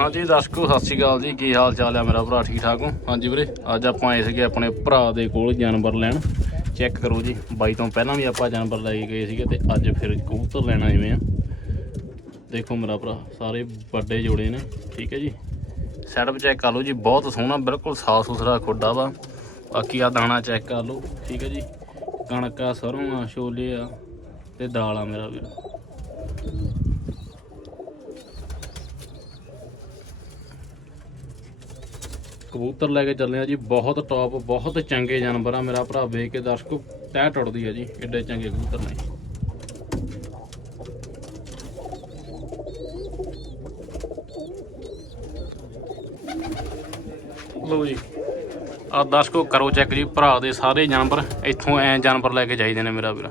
ਹਾਂਜੀ ਦਰਸ਼ਕੋ ਸਤਿ ਸ਼੍ਰੀ ਅਕਾਲ ਜੀ। ਕੀ ਹਾਲ ਚਾਲ ਹੈ ਮੇਰਾ ਭਰਾ, ਠੀਕ ਠਾਕ ਹੋ? ਹਾਂਜੀ ਵੀਰੇ, ਅੱਜ ਆਪਾਂ ਆਏ ਸੀਗੇ ਆਪਣੇ ਭਰਾ ਦੇ ਕੋਲ ਜਾਨਵਰ ਲੈਣ। ਚੈੱਕ ਕਰੋ ਜੀ, ਬਾਈ ਤੋਂ ਪਹਿਲਾਂ ਵੀ ਆਪਾਂ ਜਾਨਵਰ ਲੈ ਕੇ ਗਏ ਸੀਗੇ ਤੇ ਅੱਜ ਫਿਰ ਕਬੂਤਰ ਲੈਣਾ ਆਏ ਆ। ਦੇਖੋ ਮੇਰਾ ਭਰਾ, ਸਾਰੇ ਵੱਡੇ ਜੋੜੇ ਨੇ, ਠੀਕ ਹੈ ਜੀ। ਸੈਟਅਪ ਚੈੱਕ ਕਰ ਲਓ ਜੀ, ਬਹੁਤ ਸੋਹਣਾ, ਬਿਲਕੁਲ ਸਾਫ਼ ਸੁਥਰਾ ਖੁੱਡਾ ਵਾ। ਬਾਕੀ ਆ ਦਾਣਾ ਚੈੱਕ ਕਰ ਲਓ, ਠੀਕ ਹੈ ਜੀ। ਕਣਕ ਆ, ਸਰੋਂ ਆ, ਛੋਲੇ ਆ ਤੇ ਦਾਲ ਆ ਮੇਰਾ ਵੀਰ। ਕਬੂਤਰ ਲੈ ਕੇ ਚੱਲੇ ਆ ਜੀ। ਬਹੁਤ ਟੌਪ ਬਹੁਤ ਚੰਗੇ ਜਾਨਵਰ ਆ ਮੇਰਾ ਭਰਾ, ਵੇਖ ਕੇ ਦਰਸ਼ਕੋ, ਤਹਿ ਟੁੱਟਦੀ ਆ ਜੀ ਏਡੇ ਚੰਗੇ ਕਬੂਤਰ ਨੇ। ਲਓ ਜੀ ਆ ਦਰਸ਼ਕੋ, ਕਰੋ ਚੈੱਕ ਜੀ, ਭਰਾ ਦੇ ਸਾਰੇ ਜਾਨਵਰ, ਇੱਥੋਂ ਐ ਜਾਨਵਰ ਲੈ ਕੇ ਜਾਈਦੇ ਨੇ ਮੇਰਾ ਵੀਰਾ।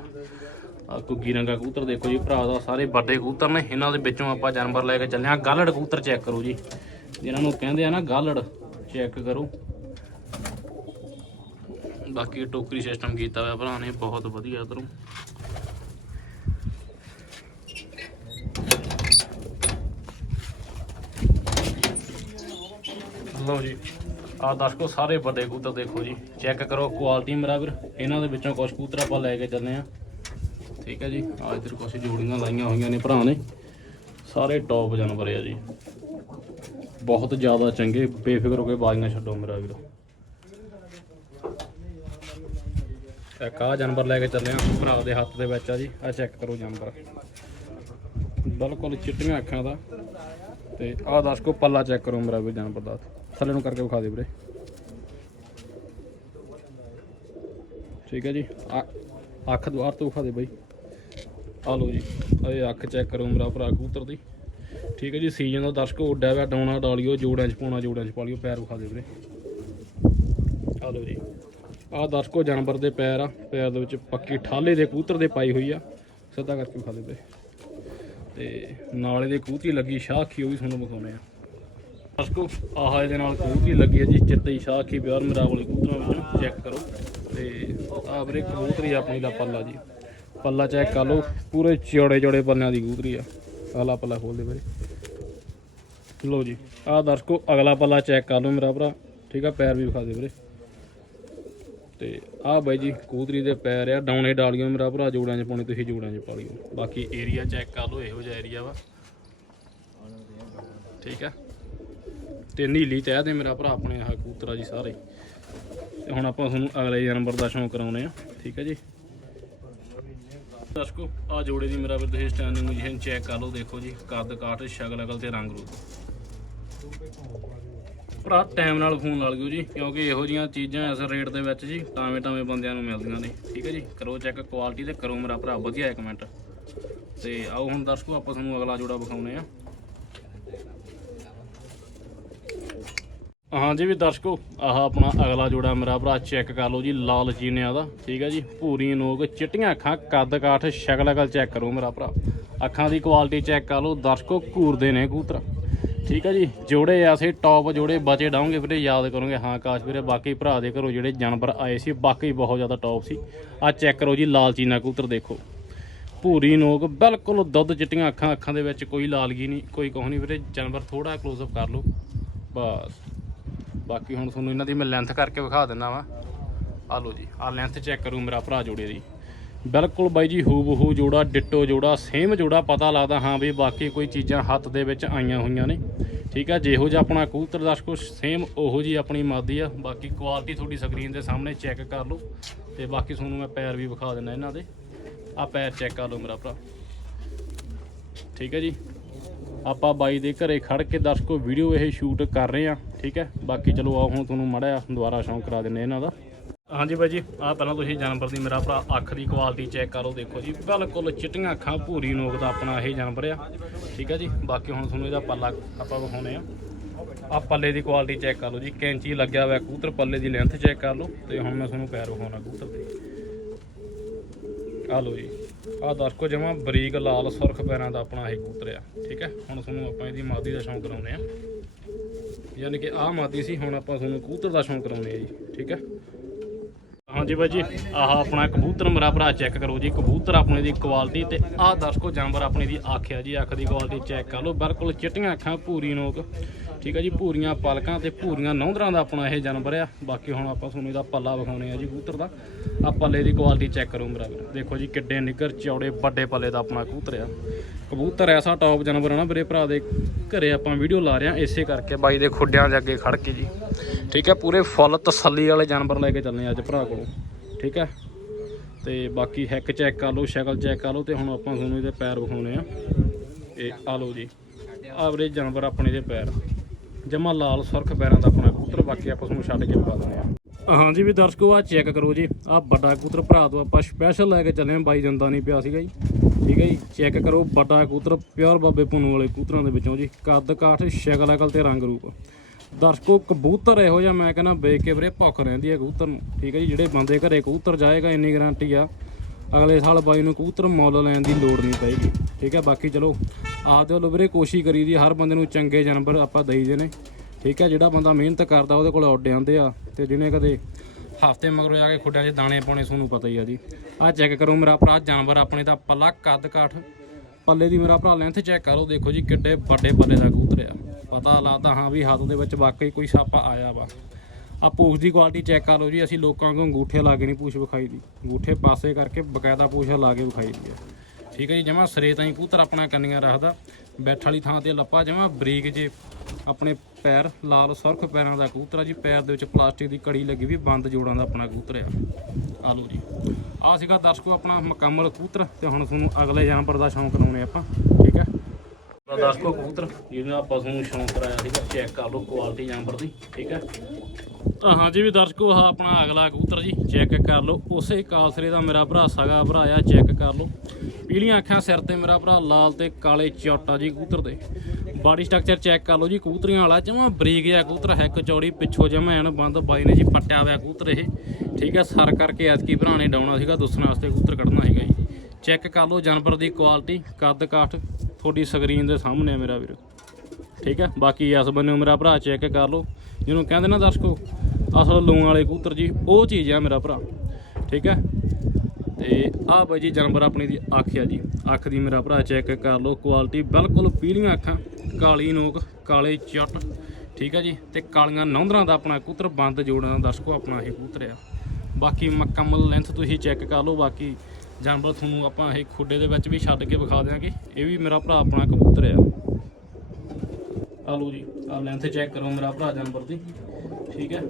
ਆ ਕੁੱਗੀ ਰੰਗਾ ਕਬੂਤਰ ਦੇਖੋ ਜੀ, ਭਰਾ ਦਾ ਸਾਰੇ ਵੱਡੇ ਕਬੂਤਰ ਨੇ। ਇਹਨਾਂ ਦੇ ਵਿੱਚੋਂ ਆਪਾਂ ਜਾਨਵਰ ਲੈ ਕੇ ਚੱਲੇ ਆ। ਗਾਲੜ ਕਬੂਤਰ ਚੈੱਕ ਕਰੋ ਜੀ। ਜਿਹਨਾਂ ਨੂੰ ਕਹਿੰਦੇ ਆ ਨਾ ਗਾਲੜ ਚੈੱਕ ਕਰੋ। ਬਾਕੀ ਟੋਕਰੀ ਸਿਸਟਮ ਕੀਤਾ ਹੋਇਆ ਭਰਾ ਨੇ, ਬਹੁਤ ਵਧੀਆ ਇਧਰੋਂ। ਲਓ ਜੀ ਆ ਦਰਸ਼ਕੋ, ਸਾਰੇ ਵੱਡੇ ਕਬੂਤਰ ਦੇਖੋ ਜੀ। ਚੈੱਕ ਕਰੋ ਕੁਆਲਿਟੀ ਮੇਰਾ ਵੀਰ। ਇਹਨਾਂ ਦੇ ਵਿੱਚੋਂ ਕੁਝ ਕਬੂਤਰ ਆਪਾਂ ਲੈ ਕੇ ਚੱਲੇ ਆ ਠੀਕ ਹੈ ਜੀ ਆ ਇਧਰ ਕੁਝ ਜੋੜੀਆਂ ਲਾਈਆਂ ਹੋਈਆਂ ਨੇ ਭਰਾ ਨੇ। ਸਾਰੇ ਟੌਪ ਜਾਨਵਰ ਆ ਜੀ। ਬਹੁਤ ਜ਼ਿਆਦਾ ਚੰਗੇ, ਬੇਫਿਕਰ ਹੋ ਕੇ ਬਾਜ਼ੀਆਂ ਛੱਡੋ ਮੇਰਾ ਵੀਰ। ਇੱਕ ਆਹ ਜਾਨਵਰ ਲੈ ਕੇ ਚੱਲੇ ਆ ਭਰਾ ਦੇ ਹੱਥ ਦੇ ਵਿੱਚ ਆ ਜੀ। ਆ ਚੈੱਕ ਕਰੋ ਜਾਨਵਰ। ਬਿਲਕੁਲ ਚਿੱਟੀਆਂ ਅੱਖਾਂ ਦਾ। ਤੇ ਆਹ ਦਰਸ਼ਕੋ ਪੱਲਾ ਚੈੱਕ ਕਰੋ ਮੇਰਾ ਵੀ ਜਾਨਵਰ ਦਾ। ਥੱਲੇ ਨੂੰ ਕਰਕੇ ਵਿਖਾ ਦੇ ਵੀਰੇ। ਠੀਕ ਹੈ ਜੀ। ਅੱਖ ਦੁਆਰ ਤੋਂ ਵਿਖਾ ਦੇ ਬਾਈ। ਆ ਲਓ ਜੀ। ਇਹ ਅੱਖ ਚੈੱਕ ਕਰੋ ਮੇਰਾ ਭਰਾ ਕਬੂਤਰ ਦੀ। ਠੀਕ ਹੈ ਜੀ, ਸੀਜ਼ਨ ਦਾ ਦਰਸ਼ਕੋ ਉੱਡਿਆ ਹੋਇਆ ਡਾਉਣਾ ਡਾਲਿਓ, ਜੋੜਾਂ ਚ ਪਾਉਣਾ, ਜੋੜਾਂ ਚ ਪਾ ਪਾਲਿਓ, ਪੈਰ ਵਿਖਾ ਦੇ ਵੀਰੇ। ਆ ਲਓ ਜੀ। ਆਹ ਦਰਸ਼ਕੋ ਜਾਨਵਰ ਦੇ ਪੈਰ ਆ, ਪੈਰ ਦੇ ਵਿੱਚ ਪੱਕੀ ਠਾਲੇ ਦੇ ਕਬੂਤਰ ਦੇ ਪਾਈ ਹੋਈ ਆ। ਸਿੱਧਾ ਕਰਕੇ ਵਿਖਾ ਦੇ ਵੀਰੇ। ਤੇ ਨਾਲੇ ਦੇ ਕੂਤੀ ਲੱਗੀ ਸ਼ਾਖੀ, ਉਹ ਵੀ ਤੁਹਾਨੂੰ ਵਿਖਾਉਣੇ ਆ। ਦਰਸ਼ਕੋ, ਆਹ ਇਹਦੇ ਨਾਲ ਕੂਤੀ ਲੱਗੀ ਹੈ ਜੀ, ਚਿੱਟੀ ਸ਼ਾਖੀ, ਪਿਓਰ ਮੇਰਾ ਵਾਲੇ ਕਬੂਤਰਾਂ ਵਿੱਚ ਚੈੱਕ ਕਰੋ। ਤੇ ਆਹ ਵੀਰੇ ਕਬੂਤਰੀ ਆਪਣੀ ਦਾ ਪੱਲਾ ਜੀ। ਪੱਲਾ ਚੈੱਕ ਕਰ ਲਓ, ਪੂਰੇ ਚੌੜੇ ਚੌੜੇ ਪੱਲਿਆਂ ਦੀ ਕਬੂਤਰੀ ਆ। ਅਗਲਾ ਪੱਲਾ ਖੋਲ ਦੇ ਵੀਰੇ ਲਓ ਜੀ, ਆਹ ਦਰਸ਼ਕੋ, ਅਗਲਾ ਪੱਲਾ ਚੈੱਕ ਕਰ ਲਓ ਮੇਰਾ ਭਰਾ। ਠੀਕ ਆ, ਪੈਰ ਵੀ ਵਿਖਾ ਦੇ ਵੀਰੇ। ਤੇ ਆਹ ਬਾਈ ਜੀ ਕਬੂਤਰੀ ਦੇ ਪੈਰ ਆ, ਡਾਉਣੇ ਡਾਲੀਓ ਮੇਰਾ ਭਰਾ, ਜੋੜਾਂ 'ਚ ਪਾਉਣੇ, ਤੁਸੀਂ ਜੋੜਾਂ 'ਚ ਪਾ ਲਿਓ। ਬਾਕੀ ਏਰੀਆ ਚੈੱਕ ਕਰ ਲਓ, ਇਹੋ ਜਿਹਾ ਏਰੀਆ ਵਾ। ਠੀਕ ਆ। ਤੇ ਨੀਲੀ ਤਹਿ ਦੇ ਮੇਰਾ ਭਰਾ ਆਪਣੇ ਆਹ ਕੂਤਰਾ ਜੀ ਸਾਰੇ। ਤੇ ਹੁਣ ਆਪਾਂ ਤੁਹਾਨੂੰ ਅਗਲੇ ਜਾਨਵਰ ਦਾ ਸ਼ੌਂਕ ਕਰਾਉਨੇ ਆ। ਠੀਕ ਹੈ ਜੀ। ਦਰਸ਼ਕੋ, ਆ ਜੋੜੇ ਦੀ ਮੇਰਾ ਵੀਰ ਤੁਸੀਂ ਸਟੈਂਡਿੰਗ ਪੋਜੀਸ਼ਨ ਚੈੱਕ ਕਰ ਲਓ, ਦੇਖੋ ਜੀ, ਕੱਦ, ਕਾਠ, ਸ਼ਕਲ, ਅਕਲ ਤੇ ਰੰਗ ਰੂਪ। ਭਰਾ ਟਾਈਮ ਨਾਲ ਫੋਨ ਲਾ ਲਿਓ ਜੀ, ਕਿਉਂਕਿ ਇਹੋ ਜੀਆਂ ਚੀਜ਼ਾਂ ਇਸ ਰੇਟ ਦੇ ਵਿੱਚ ਜੀ ਟਾਵੇਂ ਟਾਵੇਂ ਬੰਦਿਆਂ ਨੂੰ ਮਿਲਦੀਆਂ ਨੇ। ਠੀਕ ਹੈ ਜੀ? ਕਰੋ ਚੈੱਕ ਕੁਆਲਿਟੀ ਤੇ ਕਰੋ ਮੇਰਾ ਭਰਾ, ਵਧੀਆ ਇੱਕ ਮਿੰਟ ਤੇ ਆਓ ਹੁਣ ਦਰਸ਼ਕੋ, ਆਪਾਂ ਤੁਹਾਨੂੰ ਅਗਲਾ ਜੋੜਾ ਵਿਖਾਉਨੇ ਆ ਹਾਂਜੀ ਵੀ ਦਰਸ਼ਕੋ, ਆਹ ਆਪਣਾ ਅਗਲਾ ਜੋੜਾ ਮੇਰਾ ਭਰਾ ਚੈੱਕ ਕਰ ਲਓ ਜੀ, ਲਾਲ ਚੀਨਿਆਂ ਦਾ, ਠੀਕ ਹੈ ਜੀ? ਭੂਰੀ ਨੋਕ, ਚਿੱਟੀਆਂ ਅੱਖਾਂ, ਕੱਦ ਕਾਠ, ਸ਼ਕਲ ਅਕਲ ਚੈੱਕ ਕਰੋ ਮੇਰਾ ਭਰਾ। ਅੱਖਾਂ ਦੀ ਕੁਆਲਿਟੀ ਚੈੱਕ ਕਰ ਲਓ, ਦਰਸ਼ਕੋ ਘੂਰਦੇ ਨੇ ਕਬੂਤਰ। ਠੀਕ ਹੈ ਜੀ? ਜੋੜੇ ਐਸੇ ਟੌਪ ਜੋੜੇ ਬਚੇ ਡਾਉਂਗੇ ਵੀਰੇ, ਯਾਦ ਕਰੋਗੇ? ਹਾਂ ਕਾਸ਼ ਵੀਰੇ, ਬਾਕੀ ਭਰਾ ਦੇ ਘਰੋਂ ਜਿਹੜੇ ਜਾਨਵਰ ਆਏ ਸੀ, ਬਾਕੀ ਬਹੁਤ ਜ਼ਿਆਦਾ ਟੌਪ ਸੀ। ਆ ਚੈੱਕ ਕਰੋ ਜੀ, ਲਾਲ ਚੀਨਾ ਕਬੂਤਰ ਦੇਖੋ। ਭੂਰੀ ਨੋਕ, ਬਿਲਕੁਲ ਦੁੱਧ ਚਿੱਟੀਆਂ ਅੱਖਾਂ ਅੱਖਾਂ ਦੇ ਵਿੱਚ ਕੋਈ ਲਾਲਗੀ ਨਹੀਂ, ਕੋਈ ਕੁਛ ਨਹੀਂ ਵੀਰੇ। ਜਾਨਵਰ ਥੋੜਾ ক্লোਜ਼ ਅਪ ਕਰ ਲਓ। ਬਸ। ਬਾਕੀ ਹੁਣ ਤੁਹਾਨੂੰ ਇਹਨਾਂ ਦੀ ਮੈਂ ਲੈਂਥ ਕਰਕੇ ਵਿਖਾ ਦਿੰਦਾ ਵਾਂ। ਆ ਲਓ ਜੀ ਆ ਲੈਂਥ ਚੈੱਕ ਕਰੂ ਮੇਰਾ ਭਰਾ ਜੋੜੇ ਦੀ। ਬਿਲਕੁਲ ਬਾਈ ਜੀ ਹੂ ਬਹੂ ਜੋੜਾ, ਡਿੱਟੋ ਜੋੜਾ ਸੇਮ ਜੋੜਾ ਪਤਾ ਲੱਗਦਾ, ਹਾਂ ਵੀ ਬਾਕੀ ਕੋਈ ਚੀਜ਼ਾਂ ਹੱਥ ਦੇ ਵਿੱਚ ਆਈਆਂ ਹੋਈਆਂ ਨੇ। ਠੀਕ ਆ, ਜਿਹੋ ਜਿਹਾ ਆਪਣਾ ਕਬੂਤਰ ਦਰਸ਼ਕੋ ਸੇਮ ਉਹੋ ਜੀ ਆਪਣੀ ਮਾਦੀ ਆ। ਬਾਕੀ ਕੁਆਲਿਟੀ ਤੁਹਾਡੀ ਸਕਰੀਨ ਦੇ ਸਾਹਮਣੇ ਚੈੱਕ ਕਰ ਲਓ। ਤੇ ਬਾਕੀ ਤੁਹਾਨੂੰ ਮੈਂ ਪੈਰ ਵੀ ਵਿਖਾ ਦਿੰਦਾ ਇਹਨਾਂ ਦੇ। ਆ ਪੈਰ ਚੈੱਕ ਕਰ ਲਓ ਮੇਰਾ ਭਰਾ। ਠੀਕ ਹੈ ਜੀ, ਆਪਾਂ ਬਾਈ ਦੇ ਘਰੇ ਖੜ ਕੇ ਦਰਸ਼ਕੋ ਵੀਡੀਓ ਇਹ ਸ਼ੂਟ ਕਰ ਰਹੇ ਆ। ਠੀਕ ਹੈ? ਬਾਕੀ ਚਲੋ ਆਓ, ਹੁਣ ਤੁਹਾਨੂੰ ਮੜਿਆ ਦੁਬਾਰਾ ਸ਼ੌਂਕ ਕਰਾ ਦਿੰਨੇ ਇਹਨਾਂ ਦਾ। ਹਾਂਜੀ ਬਾਈ ਜੀ ਆ ਪਹਿਲਾਂ ਤੁਸੀਂ ਜਾਨਵਰ ਦੀ, ਮੇਰਾ ਭਰਾ ਅੱਖ ਦੀ ਕੁਆਲਿਟੀ ਚੈੱਕ ਕਰੋ ਦੇਖੋ ਜੀ। ਬਿਲਕੁਲ ਚਿੱਟੀਆਂ ਅੱਖਾਂ, ਭੂਰੀ ਨੋਕ ਦਾ ਆਪਣਾ ਇਹ ਜਾਨਵਰ ਆ। ਠੀਕ ਹੈ ਜੀ? ਬਾਕੀ ਹੁਣ ਤੁਹਾਨੂੰ ਇਹਦਾ ਪੱਲਾ ਆਪਾਂ ਵਿਖਾਉਣੇ ਆ। ਆ ਪੱਲੇ ਦੀ ਕੁਆਲਿਟੀ ਚੈੱਕ ਕਰ ਲਓ ਜੀ। ਕੈਂਚੀ ਲੱਗਿਆ ਹੋਇਆ ਕੂਤਰ ਪੱਲੇ ਦੀ ਲੈਂਥ ਚੈੱਕ ਕਰ ਲਓ। ਤੇ ਹੁਣ ਮੈਂ ਤੁਹਾਨੂੰ ਪੈਰ ਵਿਖਾਉਣਾ ਕੂਤਰ ਦੇ ਆ ਲਓ ਜੀ। ਆ ਦਰਸ਼ਕੋ ਜਮਾ ਬਰੀਕ, ਲਾਲ, ਸੁਰਖ ਪੈਰਾਂ ਦਾ ਆਪਣਾ ਇਹ ਕੂਤਰ ਆ। ਠੀਕ ਹੈ? ਹੁਣ ਤੁਹਾਨੂੰ ਆਪਾਂ ਇਹਦੀ ਮਾਦੀ ਦਾ ਸ਼ੌਂਕ ਕਰਾਉਨੇ ਆ। ਯਾਨੀ ਕਿ ਆਹ ਮਾਦੀ ਸੀ, ਹੁਣ ਆਪਾਂ ਤੁਹਾਨੂੰ ਕਬੂਤਰ ਦਾ ਸ਼ੌਂਕ ਕਰਾਉਨੇ ਆ ਜੀ, ਠੀਕ ਹੈ? ਹਾਂਜੀ ਬਾਈ ਜੀ, ਆਹ ਆਪਣਾ ਕਬੂਤਰ ਮੇਰਾ ਭਰਾ ਚੈੱਕ ਕਰੋ ਜੀ, ਕਬੂਤਰ ਆਪਣੇ ਦੀ ਕੁਆਲਿਟੀ ਤੇ ਆਹ ਦਰਸ਼ਕੋ ਜਾਨਵਰ ਆਪਣੇ ਦੀ ਅੱਖ ਆ ਜੀ, ਅੱਖ ਦੀ ਕੁਆਲਿਟੀ ਚੈੱਕ ਕਰ ਲਓ, ਬਿਲਕੁਲ ਚਿੱਟੀਆਂ ਅੱਖਾਂ ਪੂਰੀ ਨੋਕ। ਠੀਕ ਹੈ ਜੀ ਭੂਰੀਆਂ ਪਾਲਕਾਂ ਤੇ ਭੂਰੀਆਂ ਨੌਂਦਰਾਂ ਦਾ ਆਪਣਾ ਇਹ ਜਾਨਵਰ ਆ। ਬਾਕੀ ਹੁਣ ਆਪਾਂ ਤੁਹਾਨੂੰ ਇਹਦਾ ਪੱਲਾ ਵਿਖਾਉਣੇ ਆ ਜੀ ਕਬੂਤਰ ਦਾ। ਆ ਪੱਲੇ ਦੀ ਕੁਆਲਿਟੀ ਚੈੱਕ ਕਰੋ ਮੇਰਾ ਵੀਰ। ਦੇਖੋ ਜੀ ਕਿੱਡੇ ਨਿੱਗਰ ਚੌੜੇ, ਵੱਡੇ ਪੱਲੇ ਦਾ ਆਪਣਾ ਕਬੂਤਰ ਆ। ਕਬੂਤਰ ਐਸਾ ਟੌਪ ਜਾਨਵਰ ਆ ਨਾ ਮੇਰੇ ਭਰਾ ਦੇ, ਘਰੇ ਆਪਾਂ ਵੀਡੀਓ ਲਾ ਰਹੇ ਆ, ਇਸੇ ਕਰਕੇ ਬਾਈ ਦੇ ਖੁੱਡਿਆਂ ਦੇ ਅੱਗੇ ਖੜ ਕੇ ਜੀ। ਠੀਕ ਹੈ ਪੂਰੇ ਫੁੱਲ ਤਸੱਲੀ ਵਾਲੇ ਜਾਨਵਰ ਲੈ ਕੇ ਚੱਲਨੇ ਅੱਜ ਭਰਾ ਕੋਲੋਂ। ਠੀਕ ਹੈ ਤੇ ਬਾਕੀ ਹੈਕ ਚੈੱਕ ਕਰ ਲਓ, ਸ਼ਕਲ ਚੈੱਕ ਕਰ ਲਓ ਤੇ ਹੁਣ ਆਪਾਂ ਤੁਹਾਨੂੰ ਇਹਦੇ ਪੈਰ ਵਿਖਾਉਣੇ ਆ। ਇਹ ਆ ਲਓ ਜੀ। ਆਵਰੇਜ ਜਾਨਵਰ ਆਪਣੇ ਦੇ ਪੈਰ। ਜਮਾ ਲਾਲ ਸੁਰਖ ਪੈਰਾਂ ਦਾ ਆਪਣਾ ਕਬੂਤਰ, ਬਾਕੀ ਆਪਾਂ ਨੂੰ ਛੱਡ ਕੇ ਪਾ ਦਿੰਦੇ ਆ ਹਾਂਜੀ ਵੀ ਦਰਸ਼ਕੋ ਆ ਚੈੱਕ ਕਰੋ ਜੀ। ਆ ਵੱਡਾ ਕਬੂਤਰ ਭਰਾ ਤੋਂ ਆਪਾਂ ਸਪੈਸ਼ਲ ਲੈ ਕੇ ਚੱਲੇ ਆ ਬਾਈ ਜਾਂਦਾ ਨਹੀਂ ਪਿਆ ਸੀਗਾ ਜੀ। ਠੀਕ ਹੈ ਜੀ ਚੈੱਕ ਕਰੋ ਵੱਡਾ ਕਬੂਤਰ, ਪਿਓਰ ਬਾਬੇ ਪੁੰਨੂ ਵਾਲੇ ਕਬੂਤਰਾਂ ਦੇ ਵਿੱਚੋਂ ਜੀ। ਕੱਦ ਕਾਠ, ਸ਼ਕਲ, ਅਕਲ ਤੇ ਰੰਗ ਰੂਪ। ਦਰਸ਼ਕੋ, ਕਬੂਤਰ ਇਹੋ ਜਿਹਾ ਮੈਂ ਕਹਿੰਦਾ ਵੇਖ ਕੇ ਵੀਰੇ ਭੁੱਖ ਰਹਿੰਦੀ ਹੈ ਕਬੂਤਰ ਨੂੰ। ਠੀਕ ਹੈ ਜੀ, ਜਿਹੜੇ ਬੰਦੇ ਘਰੇ ਕਬੂਤਰ ਜਾਏਗਾ, ਇੰਨੀ ਗਾਰੰਟੀ ਆ। ਅਗਲੇ ਸਾਲ ਬਾਈ ਨੂੰ ਕਬੂਤਰ ਮੁੱਲ ਲੈਣ ਦੀ ਲੋੜ ਨਹੀਂ ਪਏਗੀ। ਠੀਕ ਹੈ, ਬਾਕੀ ਚਲੋ ਆਪਦੇ ਵੱਲੋਂ ਵੀਰੇ ਕੋਸ਼ਿਸ਼ ਕਰੀ ਦੀ, ਹਰ ਬੰਦੇ ਨੂੰ ਚੰਗੇ ਜਾਨਵਰ ਆਪਾਂ ਦੇਈਦੇ ਨੇ। ਠੀਕ ਹੈ, ਜਿਹੜਾ ਬੰਦਾ ਮਿਹਨਤ ਕਰਦਾ, ਉਹਦੇ ਕੋਲ ਔਡੇ ਆਉਂਦੇ ਆ, ਤੇ ਜਿਹਨੇ ਕਦੇ ਹਫ਼ਤੇ ਮਗਰੋਂ ਜਾ ਕੇ ਖੁੱਡਾਂ 'ਚ ਦਾਣੇ ਪਾਉਣੇ ਤੁਹਾਨੂੰ ਪਤਾ ਹੀ ਆ ਜੀ। ਆਹ ਚੈੱਕ ਕਰੋ ਮੇਰਾ ਭਰਾ, ਜਾਨਵਰ ਆਪਣੇ ਦਾ ਪੱਲਾ ਕੱਦ ਕਾਠ, ਪੱਲੇ ਦੀ ਮੇਰਾ ਭਰਾ ਲੈਂਥ ਚੈੱਕ ਕਰੋ, ਦੇਖੋ ਜੀ ਕਿੱਡੇ ਵੱਡੇ ਪੱਲੇ ਦਾ ਕਬੂਤਰ ਆ। ਪਤਾ ਲੱਗਦਾ ਹਾਂ ਵੀ ਹੱਥ ਦੇ ਵਿੱਚ ਵਾਕਈ ਕੋਈ ਛਾਪਾ ਆਇਆ ਵਾ। ਆ ਪੂਛ ਦੀ ਕੁਆਲਿਟੀ ਚੈੱਕ ਕਰ ਲਓ ਜੀ, ਅਸੀਂ ਲੋਕਾਂ ਨੂੰ ਅੰਗੂਠੇ ਲਾ ਕੇ ਨਹੀਂ ਪੂਛ ਵਿਖਾਈ ਦੀ। ਅੰਗੂਠੇ ਪਾਸੇ ਕਰਕੇ ਬਕਾਇਦਾ ਪੂਛ ਲਾ ਕੇ ਵਿਖਾਈ ਦੀ ਹੈ। ਠੀਕ ਹੈ ਜੀ, ਜਮਾ ਸਰੇ ਤਾਂ ਹੀ ਕਬੂਤਰ ਆਪਣਾ ਕੰਨੀਆਂ ਰੱਖਦਾ। ਬੈਠ ਵਾਲੀ ਥਾਂ ਤੇ ਲੱਪਾ, ਜਮਾ ਬਰੀਕ ਜੇ ਆਪਣੇ ਪੈਰ, ਲਾਲ ਸੁਰਖ ਪੈਰਾਂ ਦਾ ਕਬੂਤਰ ਆ ਜੀ, ਪੈਰ ਦੇ ਵਿੱਚ ਪਲਾਸਟਿਕ ਦੀ ਕੜੀ ਲੱਗੀ ਵੀ, ਬੰਦ ਜੋੜਾਂ ਦਾ ਆਪਣਾ ਕਬੂਤਰ ਆ। ਆ ਲਓ ਜੀ। ਆ ਸੀਗਾ ਦਰਸ਼ਕੋ ਆਪਣਾ ਮੁਕੰਮਲ ਕਬੂਤਰ, ਤੇ ਹੁਣ ਤੁਹਾਨੂੰ ਅਗਲੇ ਜਾਨਵਰ ਦਾ ਸ਼ੌਂਕ ਲਾਉਣੇ ਆਪਾਂ। ਠੀਕ ਹੈ? ਦਾ ਦਰਸ਼ਕੋ ਕਬੂਤਰ, ਜਿਹਨੂੰ ਆਪਾਂ ਤੁਹਾਨੂੰ ਸ਼ੌਂਕ ਕਰਾਇਆ ਸੀਗਾ ਚੈੱਕ ਕਰ ਲਓ ਕੁਆਲਿਟੀ ਜਾਨਵਰ ਦੀ। ਠੀਕ ਹੈ? ਹਾਂਜੀ ਵੀ ਦਰਸ਼ਕੋ, ਆਹ ਆਪਣਾ ਅਗਲਾ ਕਬੂਤਰ ਜੀ ਚੈੱਕ ਕਰ ਲਓ। ਉਸੇ ਕਾਲਸਰੇ ਦਾ ਮੇਰਾ ਭਰਾ, ਸਗਾ ਭਰਾ ਆ ਚੈੱਕ ਕਰ ਲਓ। ਪੀਲੀਆਂ ਅੱਖਾਂ, ਸਿਰ ਤੇ ਮੇਰਾ ਭਰਾ, ਲਾਲ ਤੇ ਕਾਲੇ ਚੌਟਾ ਜੀ ਕਬੂਤਰ ਦੇ। ਬਾਡੀ ਸਟਰਕਚਰ ਚੈੱਕ ਕਰ ਲਓ ਜੀ, ਕਬੂਤਰੀਆਂ ਵਾਲਾ, ਜਮਾ ਬਰੀਕ ਜਿਹਾ ਕਬੂਤਰ ਹੈ, ਕਚੌੜੀ, ਪਿੱਛੋਂ ਜਮਾ ਐਨ ਬੰਦ, ਬਾਈ ਨੇ ਜੀ ਪੱਟਿਆ ਹੋਇਆ ਕਬੂਤਰ ਇਹ। ਠੀਕ ਹੈ ਸਰ ਕਰਕੇ ਐਤਕੀ ਭਰਾ ਨੇ ਡਾਉਣਾ ਸੀਗਾ ਦੂਸਰੇ ਵਾਸਤੇ ਕਬੂਤਰ ਕੱਢਣਾ ਸੀਗਾ ਜੀ। ਚੈੱਕ ਕਰ ਲਓ, ਜਾਨਵਰ ਦੀ ਕੁਆਲਿਟੀ ਕੱਦ ਕਾਠ, ਤੁਹਾਡੀ ਸਕਰੀਨ ਦੇ ਸਾਹਮਣੇ ਆ ਮੇਰਾ ਵੀਰ। ਠੀਕ ਹੈ ਬਾਕੀ ਇਸ ਬੰਨੇ ਮੇਰਾ ਭਰਾ ਚੈੱਕ ਕਰ ਲਓ। ਜਿਹਨੂੰ ਕਹਿੰਦੇ ਨਾ ਦਰਸ਼ਕੋ ਅਸਲ ਲੂਣ ਵਾਲੇ ਕਬੂਤਰ ਜੀ, ਉਹ ਚੀਜ਼ ਆ ਮੇਰਾ ਭਰਾ, ਠੀਕ ਹੈ? ਤੇ ਆਹ ਬਾਈ ਜੀ ਜਾਨਵਰ ਆਪਣੀ ਦੀ ਅੱਖ ਆ ਜੀ। ਅੱਖ ਦੀ ਮੇਰਾ ਭਰਾ ਚੈੱਕ ਕਰ ਲਓ ਕੁਆਲਿਟੀ ਬਿਲਕੁਲ ਪੀਲੀਆਂ ਅੱਖਾਂ, ਕਾਲੀ ਨੋਕ, ਕਾਲੇ ਚੱਟ, ਠੀਕ ਹੈ ਜੀ? ਤੇ ਕਾਲੀਆਂ ਨੌਂਦਰਾਂ ਦਾ ਆਪਣਾ ਕਬੂਤਰ, ਬੰਦ ਜੋੜਾਂ ਦਾ ਦਰਸ਼ਕੋ, ਆਪਣਾ ਇਹ ਕਬੂਤਰ ਆ। ਬਾਕੀ ਮੁਕੰਮਲ ਲੈਂਥ ਤੁਸੀਂ ਚੈੱਕ ਕਰ ਲਓ, ਬਾਕੀ ਜਾਨਵਰ ਤੁਹਾਨੂੰ ਆਪਾਂ ਇਹ ਖੁੱਡੇ ਦੇ ਵਿੱਚ ਵੀ ਛੱਡ ਕੇ ਵਿਖਾ ਦਿਆਂਗੇ। ਇਹ ਵੀ ਮੇਰਾ ਭਰਾ ਆਪਣਾ ਕਬੂਤਰ ਆ। ਆ ਲਓ ਜੀ, ਆ ਲੈਂਥ ਚੈੱਕ ਕਰੋ ਮੇਰਾ ਭਰਾ ਜਾਨਵਰ ਦੀ। ਠੀਕ ਹੈ।